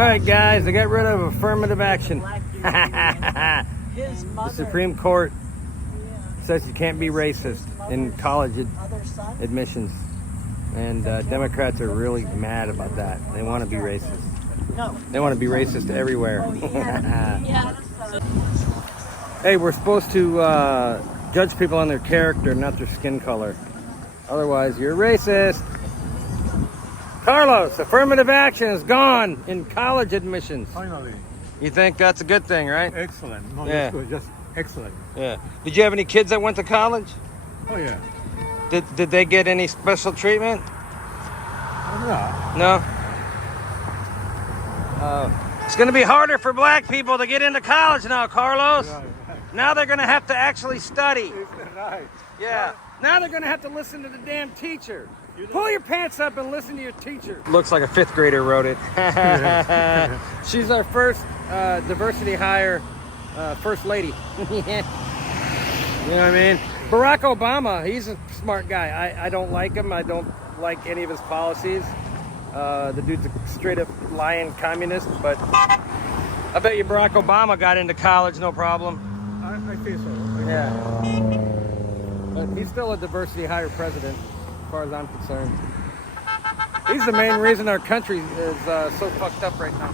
right, guys, they got rid of affirmative action. The Supreme Court says you can't be racist in college admissions. And Democrats are really mad about that. They want to be racist. They want to be racist everywhere. Hey, we're supposed to judge people on their character, not their skin color. Otherwise, you're racist. Carlos, affirmative action is gone in college admissions. Finally. You think that's a good thing, right? Excellent. No, Yeah. that's good. Just excellent. Yeah. Did you have any kids that went to college? Oh, yeah. Did they get any special treatment? Yeah. No? It's going to be harder for black people to get into college now, Carlos. Right. Now they're going to have to actually study. Is that right? Yeah. Now they're going to have to listen to the damn teacher. Pull your pants up and listen to your teacher. Looks like a fifth grader wrote it. She's our first diversity hire first lady. You know what I mean? Barack Obama, he's a smart guy. I don't like him. I don't like any of his policies. The dude's a straight up lying communist, but I bet you Barack Obama got into college no problem. I think so. Yeah. But he's still a diversity hire president, as far as I'm concerned. He's the main reason our country is so fucked up right now.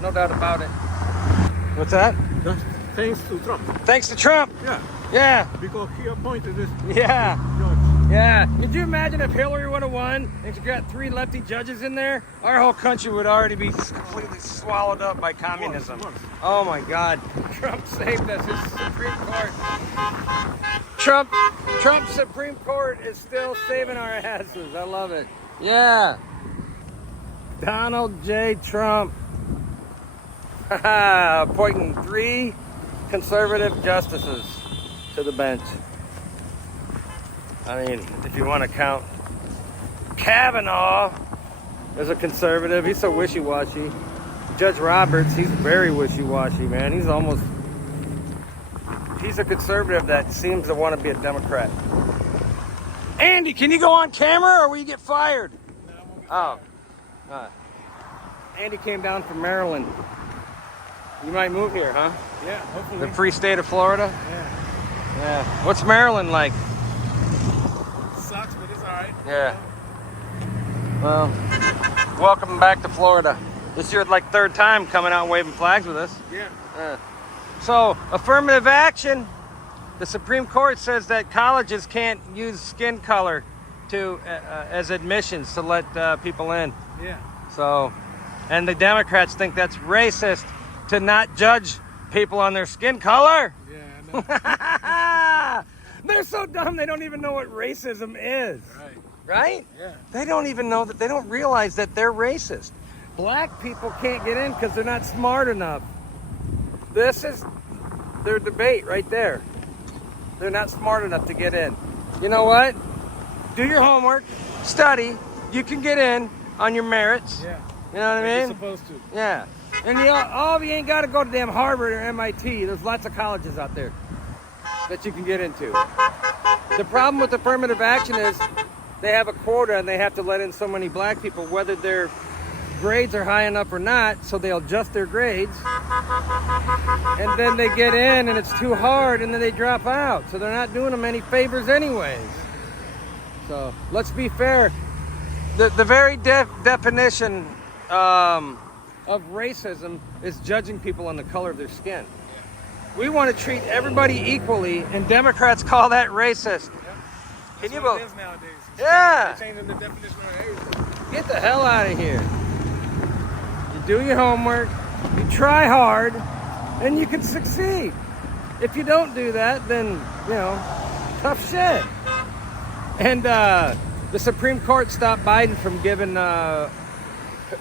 No doubt about it. What's that? Just thanks to Trump. Thanks to Trump. Yeah. Yeah. Because he appointed this Yeah. judge. Yeah. Could you imagine if Hillary would have won and you got 3 lefty judges in there? Our whole country would already be completely swallowed up by communism. Oh my God. Trump saved us. His Supreme Court. Trump's Supreme Court is still saving our asses. I love it. Yeah. Donald J. Trump. Appointing 3 conservative justices to the bench. I mean, if you want to count Kavanaugh as a conservative, he's so wishy-washy. Judge Roberts, he's very wishy-washy, man. He's a conservative that seems to want to be a Democrat. Andy, can you go on camera or will you get fired? No, I won't get Oh. Andy came down from Maryland. You might move here, huh? Yeah, hopefully. The free state of Florida? Yeah. Yeah. What's Maryland like? Sucks, but it's all right. Yeah. Well, welcome back to Florida. This is your 3rd time coming out and waving flags with us. Yeah. So, affirmative action. The Supreme Court says that colleges can't use skin color to as admissions to let people in. Yeah. So, and the Democrats think that's racist to not judge people on their skin color. Yeah, I know. They're so dumb they don't even know what racism is. Right. Right? Yeah. They don't even know that. They don't realize that they're racist. Black people can't get in because they're not smart enough. This is their debate right there. They're not smart enough to get in. You know what? Do your homework, study. You can get in on your merits. Yeah. You know what I You're mean? supposed to. Yeah. And all of you ain't got to go to damn Harvard or MIT. There's lots of colleges out there that you can get into. The problem with affirmative action is they have a quota and they have to let in so many black people, whether their grades are high enough or not, so they'll adjust their grades. And then they get in and it's too hard and then they drop out. So they're not doing them any favors anyways. So let's be fair. The very definition of racism is judging people on the color of their skin. We want to treat everybody equally, and Democrats call that racist. Can you That's what believe? it is nowadays. Yeah. They're changing the definition of everything. Get the hell out of here. You do your homework, you try hard, and you can succeed. If you don't do that, then, tough shit. And the Supreme Court stopped Biden from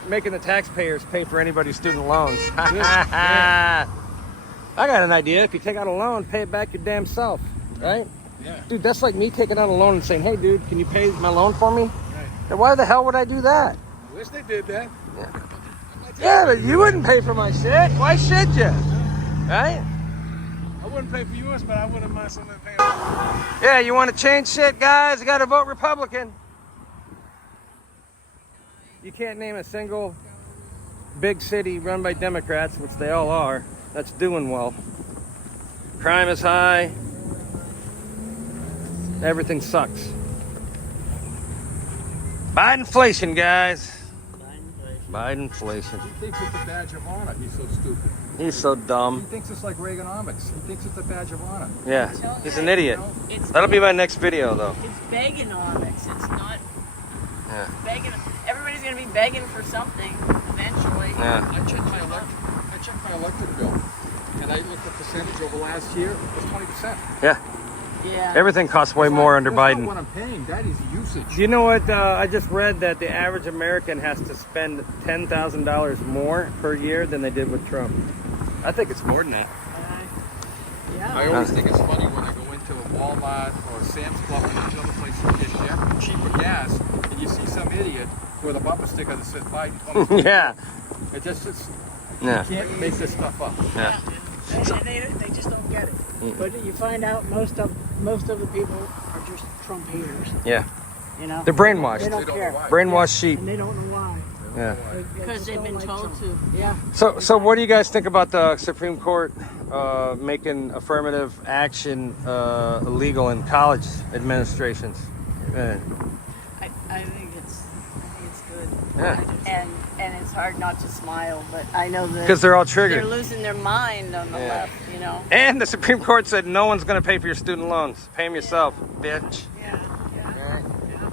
making the taxpayers pay for anybody's student loans. I got an idea. If you take out a loan, pay it back your damn self, right? Yeah. Dude, that's like me taking out a loan and saying, hey, dude, can you pay my loan for me? Right. Why the hell would I do that? I wish they did that. Yeah, but you wouldn't pay for my shit. Why should you? Right? I wouldn't pay for yours, but I wouldn't mind someone paying. Yeah, you want to change shit, guys? You got to vote Republican. You can't name a single big city run by Democrats, which they all are, that's doing well. Crime is high. Everything sucks. Bidenflation, guys. Bidenflation. He thinks it's a badge of honor. He's so stupid. He's so He dumb. thinks it's like Reaganomics. He thinks it's a badge of honor. Yeah, he's an idiot. It's That'll be my next video, though. It's beganomics. It's not Yeah. begging. Everybody's gonna be begging for something eventually. Yeah. I checked my electric bill, and I looked at the percentage over last year. It was 20%. Yeah. Yeah. Everything costs way more under That's Biden. not what I'm paying. That is usage. You know what? I just read that the average American has to spend $10,000 more per year than they did with Trump. I think it's more than that. Yeah. I always think it's funny when I go into a Walmart or Sam's Club or these other places to get cheaper gas, and you see some idiot with a bumper sticker that says Biden. Yeah. It just Yeah. you can't make this stuff up. Yeah. They just don't get it. But you find out most of the people are just Trump haters. Yeah. You know, They're brainwashed. They don't They don't care, know why. Brainwashed sheep. and they don't know why. Yeah. Because just they've don't been like told Trump. to. Yeah. So what do you guys think about the Supreme Court making affirmative action illegal in college administrations? I think it's good. Yeah. And it's hard not to smile, but I know that Because they're all triggered. they're losing their mind on the left. You know. And the Supreme Court said no one's going to pay for your student loans. Pay them yourself, bitch. Yeah.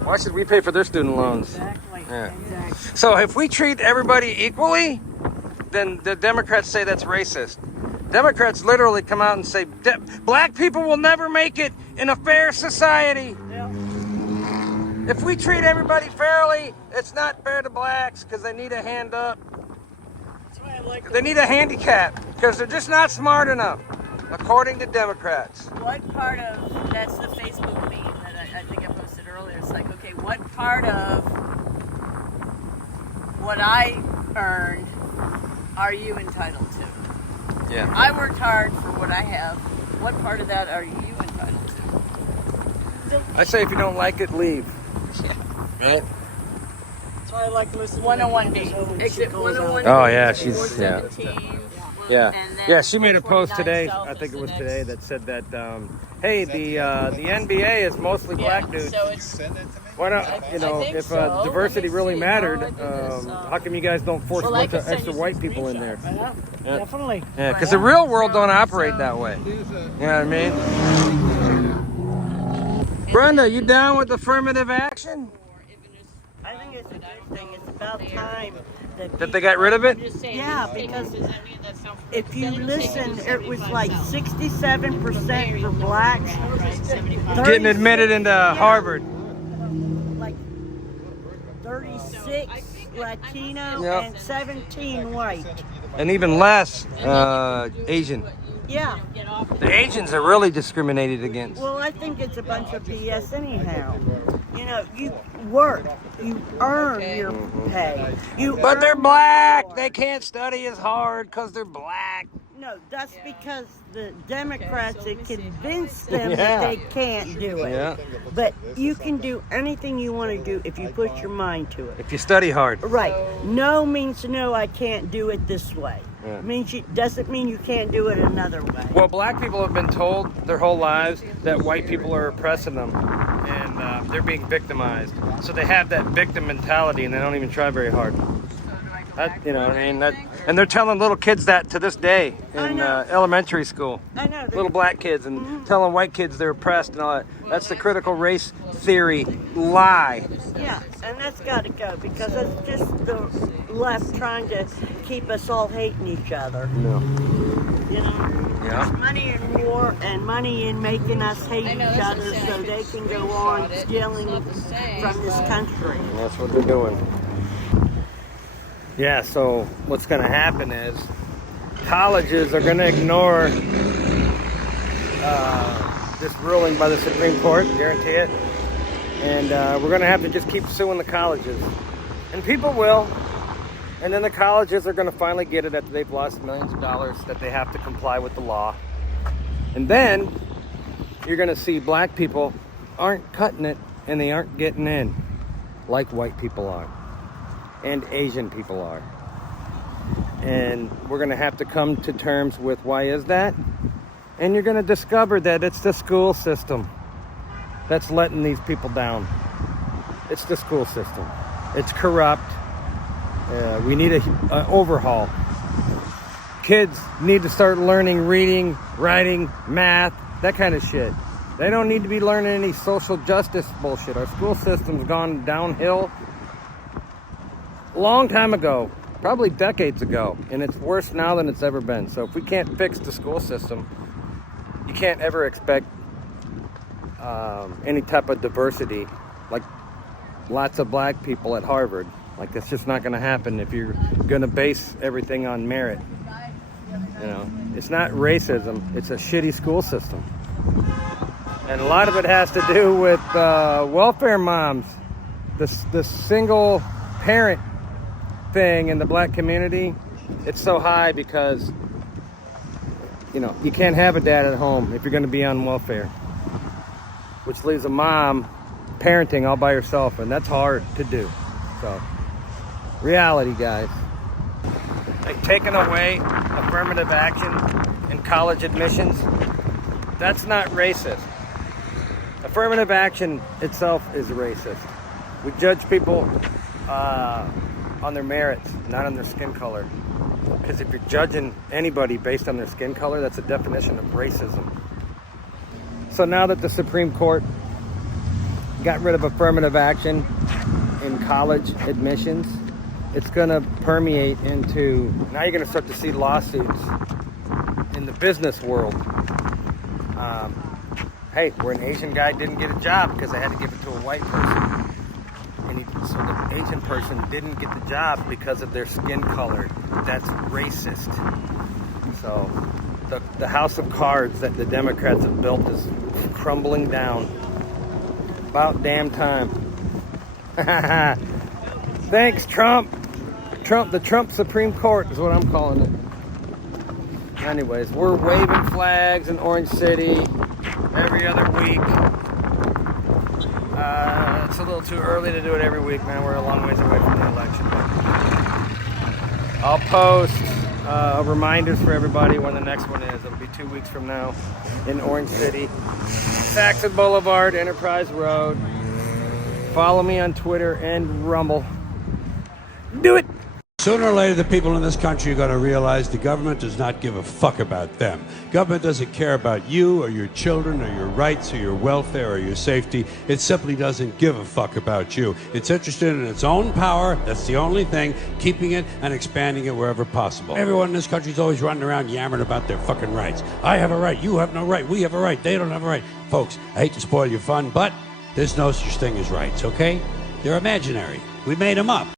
Why should we pay for their student loans? Exactly. Yeah. Exactly. So if we treat everybody equally, then the Democrats say that's racist. Democrats literally come out and say, black people will never make it in a fair society. Yeah. If we treat everybody fairly, it's not fair to blacks because they need a hand up. That's why I like They need a handicap because they're just not smart enough, according to Democrats. What part of that's the Facebook meme that I think I posted earlier. It's like, okay, what part of what I earned are you entitled to? Yeah. I worked hard for what I have. What part of that are you entitled to? I say if you don't like it, leave. Right? That's why I like listening. 101B. to Exit 101B. Oh, yeah, she's- yeah. 417. Yeah, And then yeah. She made a post 429 today. South I think is it was the today next- that said that, hey, the NBA is mostly black dudes. So it's Send that to me. Why not? I You know, think if so. diversity Let me really see. mattered, No, I did this, how come you guys don't force well, a I bunch can of send extra you white some people in there? Yeah, Yeah. definitely. Yeah, because the real world don't operate that way. There's a- You know what I mean? Brenda, you down with affirmative action? I think it's a good thing. It's about time That they got rid of it? Yeah, because if you listen, it was like 67% for blacks, Getting admitted into Harvard. like 36 Latino, Yep. and 17 white. And even less Asian. Yeah. The Asians are really discriminated against. Well, I think it's a bunch of BS anyhow. You know, you work, you earn your pay. But they're black. They can't study as hard because they're black. No, that's because the Democrats have convinced them Yeah. that they can't do it. Yeah. But you can do anything you want to do if you put your mind to it. If you study hard. Right. No means no, I can't do it this way. Yeah. Doesn't mean you can't do it another way. Well, black people have been told their whole lives that white people are oppressing them and they're being victimized. So they have that victim mentality and they don't even try very hard. You know what I mean? And they're telling little kids that to this day I in know. elementary school. I know. Little black kids and telling white kids they're oppressed and all that. That's the critical race theory lie. Yeah, and that's got to go because it's just the left trying to keep us all hating each other. No. You know? Yeah. Money in war and money in making us hate each other so they can go on stealing from this country. And that's what they're doing. Yeah, so what's going to happen is colleges are going to ignore this ruling by the Supreme Court, guarantee it. And we're going to have to just keep suing the colleges. And people will. And then the colleges are going to finally get it after they've lost millions of dollars that they have to comply with the law. And then you're going to see black people aren't cutting it and they aren't getting in like white people are and Asian people are. And we're going to have to come to terms with why is that. And you're going to discover that it's the school system that's letting these people down. It's the school system. It's corrupt. We need an overhaul. Kids need to start learning reading, writing, math, that kind of shit. They don't need to be learning any social justice bullshit. Our school system's gone downhill a long time ago, probably decades ago, and it's worse now than it's ever been. So if we can't fix the school system, you can't ever expect any type of diversity, like lots of black people at Harvard. Like, that's just not going to happen if you're going to base everything on merit. You know, it's not racism, it's a shitty school system. And a lot of it has to do with welfare moms. The single parent thing in the black community, it's so high because, you know, you can't have a dad at home if you're going to be on welfare, which leaves a mom parenting all by herself, and that's hard to do. So, reality, guys. Like, taking away affirmative action in college admissions, that's not racist. Affirmative action itself is racist. We judge people on their merits, not on their skin color. Because if you're judging anybody based on their skin color, that's a definition of racism. So now that the Supreme Court got rid of affirmative action in college admissions, it's going to permeate into, now you're going to start to see lawsuits in the business world. Hey, where an Asian guy didn't get a job because they had to give it to a white person. And so the Asian person didn't get the job because of their skin color. That's racist. So the house of cards that the Democrats have built is crumbling down. About damn time. Thanks, Trump. The Trump Supreme Court is what I'm calling it. Anyways, we're waving flags in Orange City every other week. It's a little too early to do it every week, man. We're a long ways away from the election. I'll post reminders for everybody when the next one is. It'll be 2 weeks from now in Orange City. Saxon Boulevard, Enterprise Road. Follow me on Twitter and Rumble. Do it! Sooner or later, the people in this country are going to realize the government does not give a fuck about them. Government doesn't care about you or your children or your rights or your welfare or your safety. It simply doesn't give a fuck about you. It's interested in its own power. That's the only thing, keeping it and expanding it wherever possible. Everyone in this country is always running around yammering about their fucking rights. I have a right. You have no right. We have a right. They don't have a right. Folks, I hate to spoil your fun, but there's no such thing as rights, okay? They're imaginary. We made them up.